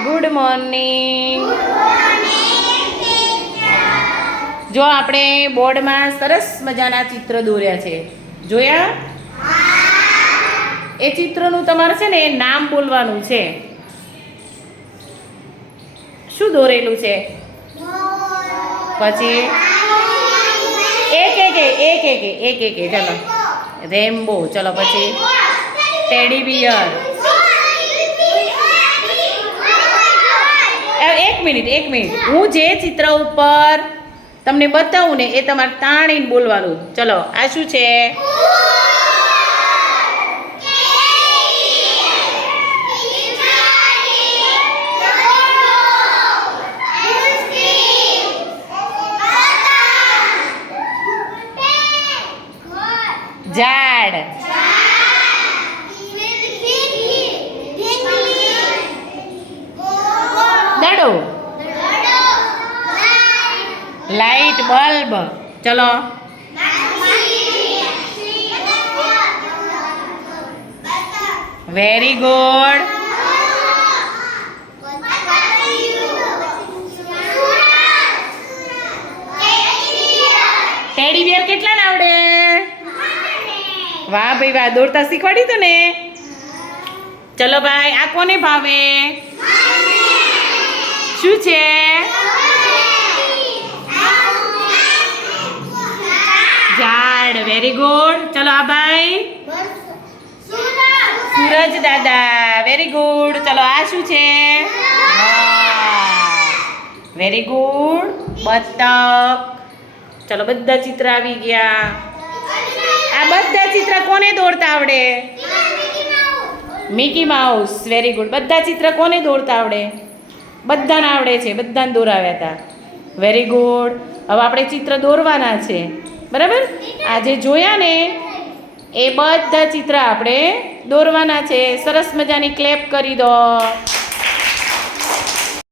Good morning જો આપણે બોર્ડમાં સરસ મજાના ચિત્ર દોર્યા છે જોયા એ ચિત્રનું તમારે છે ને નામ બોલવાનું છે શું દોરેલું છે પછી એક એક એક એક એક એક ચલો રેમ્બો ચલો પછી ટેડી બિયર એક મિનિટ એક મિનિટ. હું જે ચિત્ર ઉપર તમને બતાવું ને એ તમારે તાણીને બોલવાનું. ચલો આ શું છે? ઝાડ. દડો લાઈટ બલ્બ. ચલો. Very good. ટેડી બિયર કેટલા આવડે? વાહ ભાઈ, વાહ, દોડતા શીખવાડી તું ને. ચલો ભાઈ, આ કોને ભાવે? શું છે? ઝાડ. વેરી ગુડ ચલો આ ભાઈ. સૂરજ દાદા. વેરી ગુડ ચલો આ શું છે? વેરી ગુડ બતક. ચલો બધા ચિત્ર આવી ગયા. આ બધા ચિત્ર કોને દોરતા આવડે? મિકી માઉસ વેરી ગુડ બધા ચિત્ર કોને દોરતા આવડે? બધાને આવડે છે, બધાને દોરાવ્યા હતા. વેરી ગુડ હવે આપણે ચિત્ર દોરવાના છે. બરાબર? આજે જોયા ને, એ બધા ચિત્ર આપણે દોરવાના છે. સરસ મજાની ક્લેપ કરી દો.